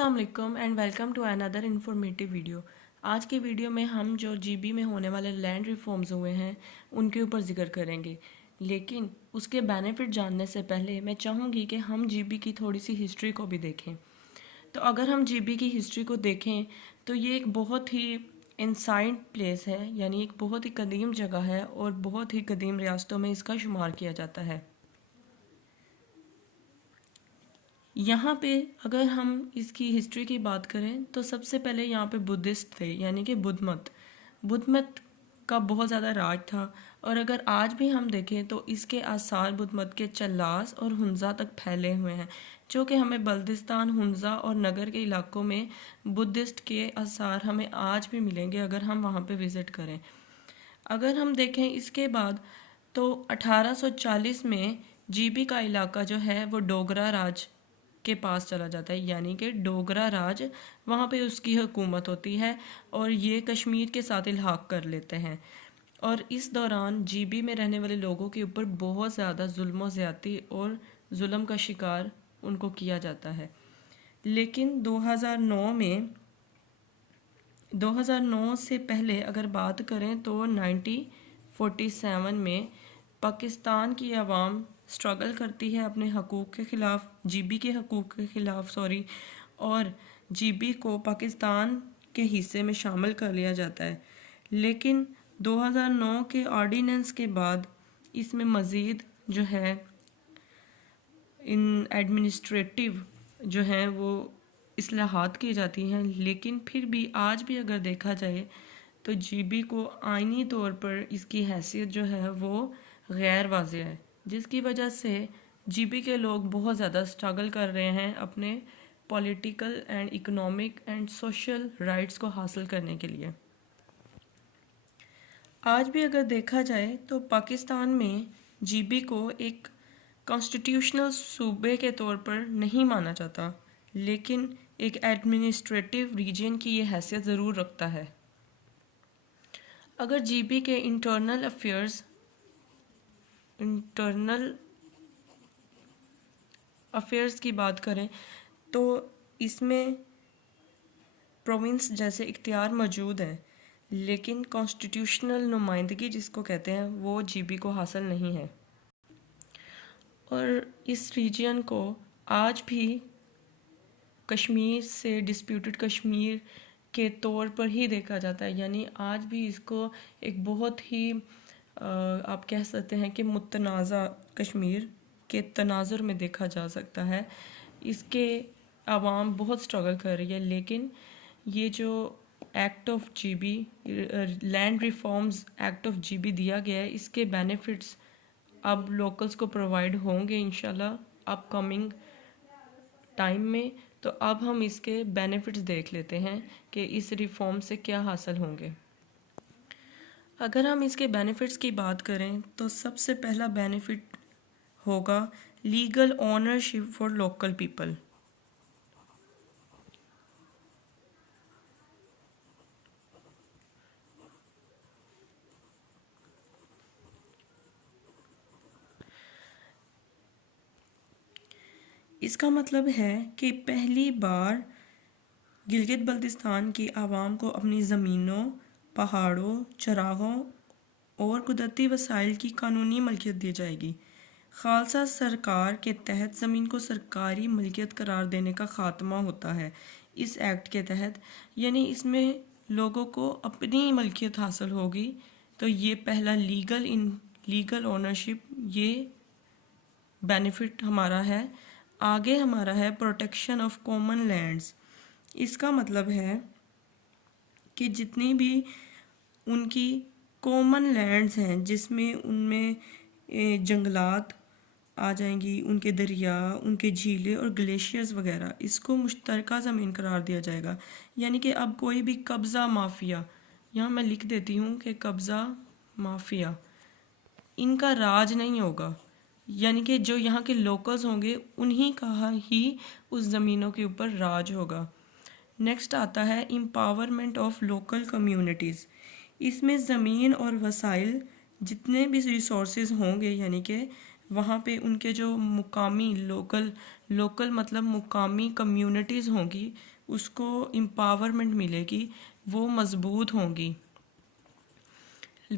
अस्सलाम वालेकुम and welcome to another informative video. आज की वीडियो में हम जो जीबी में होने वाले लैंड रिफॉर्म्स हुए हैं उनके ऊपर जिक्र करेंगे, लेकिन उसके बेनिफिट जानने से पहले मैं चाहूँगी कि हम जीबी की थोड़ी सी हिस्ट्री को भी देखें। तो अगर हम जीबी की हिस्ट्री को देखें तो ये एक बहुत ही इंसाइंट प्लेस है, यानी एक बहुत ही कदीम जगह है और बहुत ही कदीम रियासतों में इसका शुमार किया जाता है। यहाँ पे अगर हम इसकी हिस्ट्री की बात करें तो सबसे पहले यहाँ पे बुद्धिस्ट थे, यानी कि बुद्ध मत का बहुत ज़्यादा राज था। और अगर आज भी हम देखें तो इसके आसार बुद्ध मत के चल्लास और हुंजा तक फैले हुए हैं, जो कि हमें बल्दिस्तान, हुंजा और नगर के इलाकों में बुद्धिस्ट के आसार हमें आज भी मिलेंगे अगर हम वहाँ पे विज़िट करें। अगर हम देखें इसके बाद तो 1840 में जीबी का इलाका जो है वो डोगरा राज के पास चला जाता है, यानी कि डोगरा राज वहाँ पे उसकी हुकूमत होती है और ये कश्मीर के साथ इल्हाक कर लेते हैं। और इस दौरान जीबी में रहने वाले लोगों के ऊपर बहुत ज़्यादा जुल्म व ज़्यादती और जुल्म का शिकार उनको किया जाता है। लेकिन 2009 से पहले अगर बात करें तो 1947 में पाकिस्तान की आवाम स्ट्रगल करती है अपने हकूक़ के ख़िलाफ़, जीबी के हकूक़ के ख़िलाफ़ और जीबी को पाकिस्तान के हिस्से में शामिल कर लिया जाता है। लेकिन 2009 के ऑर्डिनेंस के बाद इसमें मज़ीद जो है इन एडमिनिस्ट्रेटिव जो हैं वो इस्लाहात की जाती हैं, लेकिन फिर भी आज भी अगर देखा जाए तो जीबी को आइनी तौर पर इसकी हैसियत जो है वो गैर वाज़ेह है, जिसकी वजह से जीबी के लोग बहुत ज़्यादा स्ट्रगल कर रहे हैं अपने political and economic and social rights को हासिल करने के लिए। आज भी अगर देखा जाए तो पाकिस्तान में जीबी को एक कॉन्स्टिट्यूशनल सूबे के तौर पर नहीं माना जाता, लेकिन एक एडमिनिस्ट्रेटिव रीजन की ये हैसियत ज़रूर रखता है। अगर जीबी के इंटरनल अफेयर्स की बात करें तो इसमें प्रोविंस जैसे इख्तियार मौजूद हैं, लेकिन कॉन्स्टिट्यूशनल नुमाइंदगी जिसको कहते हैं वो जीबी को हासिल नहीं है। और इस रीजन को आज भी कश्मीर से डिस्प्यूटेड कश्मीर के तौर पर ही देखा जाता है, यानी आज भी इसको एक बहुत ही आप कह सकते हैं कि मुतनाज़ा कश्मीर के तनाजुर में देखा जा सकता है। इसके आवाम बहुत स्ट्रगल कर रही है, लेकिन ये जो act of GB, land reforms act of GB दिया गया है, इसके बेनिफिट्स अब लोकल्स को प्रोवाइड होंगे इंशाल्लाह अपकमिंग टाइम में। तो अब हम इसके बेनिफिट्स देख लेते हैं कि इस रिफॉर्म से क्या हासिल होंगे। अगर हम इसके बेनिफिट्स की बात करें तो सबसे पहला बेनिफिट होगा legal ownership for local people. इसका मतलब है कि पहली बार गिलगित बल्तिस्तान की आवाम को अपनी ज़मीनों, पहाड़ों, चरागों और कुदरती वसाइल की कानूनी मलकियत दी जाएगी। खालसा सरकार के तहत ज़मीन को सरकारी मलकियत करार देने का ख़ात्मा होता है इस एक्ट के तहत, यानी इसमें लोगों को अपनी मलकियत हासिल होगी। तो ये पहला लीगल ओनरशिप, ये बेनिफिट हमारा है। आगे हमारा है प्रोटेक्शन ऑफ कॉमन लैंड्स। इसका मतलब है कि जितनी भी उनकी कॉमन लैंड्स हैं, जिसमें उनमें जंगलात आ जाएंगी, उनके दरिया, उनके झीलें और ग्लेशियर्स वगैरह, इसको मुश्तरका ज़मीन करार दिया जाएगा। यानी कि अब कोई भी कब्ज़ा माफिया, यहाँ मैं लिख देती हूँ कि कब्ज़ा माफिया, इनका राज नहीं होगा, यानी कि जो यहाँ के लोकल्स होंगे उन्हीं का ही उस ज़मीनों के ऊपर राज होगा। नेक्स्ट आता है एम्पावरमेंट ऑफ लोकल कम्युनिटीज़। इसमें ज़मीन और वसाइल जितने भी रिसोर्सेज होंगे, यानी कि وہاں پہ ان کے جو مقامی لوکل مطلب مقامی کمیونٹیز ہوں گی اس کو امپاورمنٹ ملے گی، وہ مضبوط ہوں گی.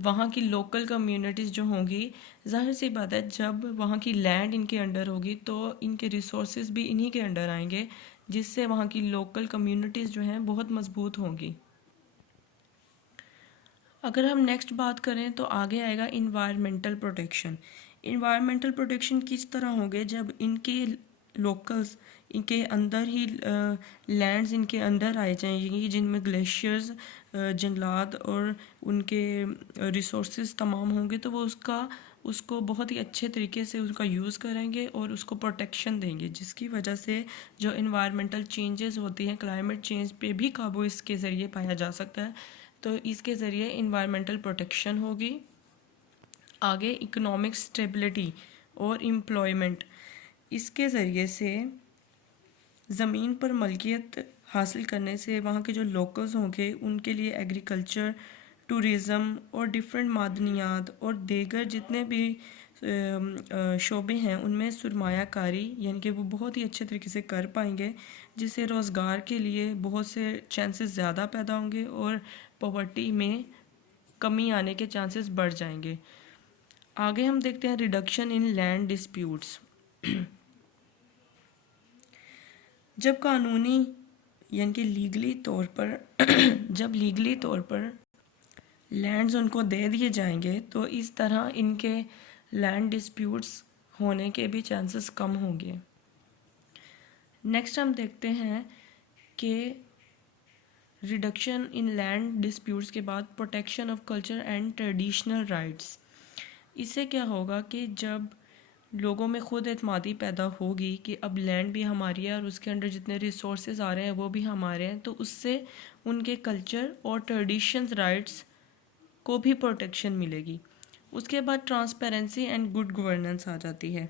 وہاں کی لوکل کمیونٹیز جو ہوں گی، ظاہر سی بات ہے جب وہاں کی لینڈ ان کے انڈر ہوگی تو ان کے ریسورسز بھی انہی کے انڈر آئیں گے، جس سے وہاں کی لوکل کمیونٹیز جو ہیں بہت مضبوط ہوں گی. اگر ہم نیکسٹ بات کریں تو آگے آئے گا انوائرمنٹل پروٹیکشن. انوائرمنٹل پروٹیکشن کس طرح ہوں گے؟ جب ان کے لوکلز ان کے اندر ہی لینڈز ان کے اندر آئے جائیں گی جن میں گلیشیئرز، جنگلات اور ان کے ریسورسز تمام ہوں گے، تو وہ اس کو بہت ہی اچھے طریقے سے اس کا یوز کریں گے اور اس کو پروٹیکشن دیں گے، جس کی وجہ سے جو انوائرمنٹل چینجز ہوتی ہیں، کلائمیٹ چینج پہ بھی قابو اس کے ذریعے پایا جا سکتا ہے. تو اس کے ذریعے انوائرمنٹل پروٹیکشن ہوگی. آگے اکنامک سٹیبلٹی اور امپلائمنٹ، اس کے ذریعے سے زمین پر ملکیت حاصل کرنے سے وہاں کے جو لوکلز ہوں گے ان کے لیے ایگریکلچر، ٹورزم اور ڈیفرنٹ معدنیات اور دیگر جتنے بھی شعبے ہیں ان میں سرمایہ کاری یعنی کہ وہ بہت ہی اچھے طریقے سے کر پائیں گے، جس سے روزگار کے لیے بہت سے چانسز زیادہ پیدا ہوں گے اور پاورٹی میں کمی آنے کے چانسز بڑھ جائیں گے. آگے ہم دیکھتے ہیں ریڈکشن ان لینڈ ڈسپیوٹس. جب قانونی یعنی کہ لیگلی طور پر جب لیگلی طور پر لینڈز ان کو دے دیے جائیں گے تو اس طرح ان کے لینڈ ڈسپیوٹس ہونے کے بھی چانسز کم ہوں گے. نیکسٹ ہم دیکھتے ہیں کہ ریڈکشن ان لینڈ ڈسپیوٹس کے بعد protection of culture and traditional rights. اس سے کیا ہوگا کہ جب لوگوں میں خود اعتمادی پیدا ہوگی کہ اب لینڈ بھی ہماری ہے اور اس کے اندر جتنے ریسورسز آ رہے ہیں وہ بھی ہمارے ہیں، تو اس سے ان کے کلچر اور ٹریڈیشنز رائٹس کو بھی پروٹیکشن ملے گی. اس کے بعد ٹرانسپیرنسی اینڈ گڈ گورننس آ جاتی ہے.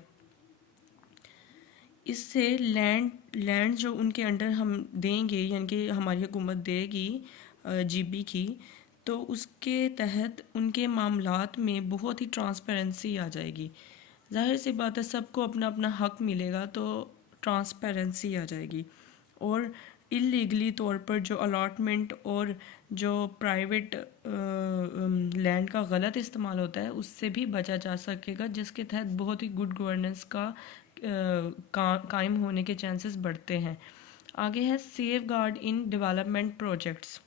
اس سے لینڈ جو ان کے انڈر ہم دیں گے یعنی کہ ہماری حکومت دے گی جی بی کی، تو اس کے تحت ان کے معاملات میں بہت ہی ٹرانسپیرنسی آ جائے گی. ظاہر سی بات ہے سب کو اپنا اپنا حق ملے گا تو ٹرانسپیرنسی آ جائے گی، اور انلیگلی طور پر جو الاٹمنٹ اور جو پرائیویٹ لینڈ کا غلط استعمال ہوتا ہے اس سے بھی بچا جا سکے گا، جس کے تحت بہت ہی گڈ گورننس کا قائم ہونے کے چانسز بڑھتے ہیں. آگے ہے safeguard in development projects.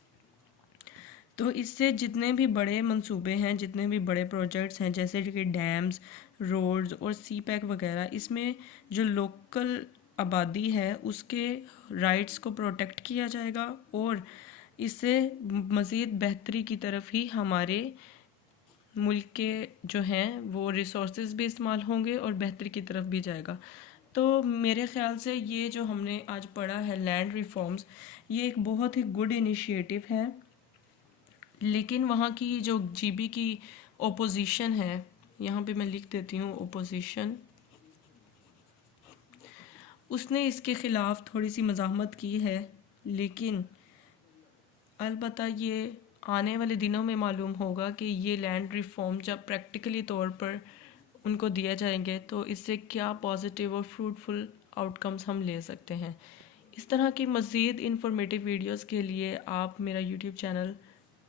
تو اس سے جتنے بھی بڑے منصوبے ہیں، جتنے بھی بڑے پروجیکٹس ہیں جیسے کہ ڈیمز، روڈز اور سی پیک وغیرہ، اس میں جو لوکل آبادی ہے اس کے رائٹس کو پروٹیکٹ کیا جائے گا، اور اس سے مزید بہتری کی طرف ہی ہمارے ملک کے جو ہیں وہ ریسورسز بھی استعمال ہوں گے اور بہتری کی طرف بھی جائے گا. تو میرے خیال سے یہ جو ہم نے آج پڑھا ہے لینڈ ریفارمز، یہ ایک بہت ہی گڈ انیشیٹو ہے. لیکن وہاں کی جو جی بی کی اپوزیشن ہے، یہاں پہ میں لکھ دیتی ہوں اپوزیشن، اس نے اس کے خلاف تھوڑی سی مزاحمت کی ہے. لیکن البتہ یہ آنے والے دنوں میں معلوم ہوگا کہ یہ لینڈ ریفارم جب پریکٹیکلی طور پر ان کو دیا جائیں گے تو اس سے کیا پازیٹیو اور فروٹفل آؤٹ کمز ہم لے سکتے ہیں. اس طرح کی مزید انفارمیٹیو ویڈیوز کے لیے آپ میرا یوٹیوب چینل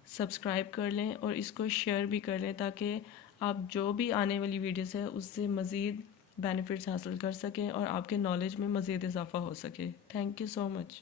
سبسکرائب کر لیں اور اس کو شیئر بھی کر لیں تاکہ آپ جو بھی آنے والی ویڈیوز ہے اس سے مزید بینیفٹس حاصل کر سکیں اور آپ کے نالج میں مزید اضافہ ہو سکے. Thank you so much.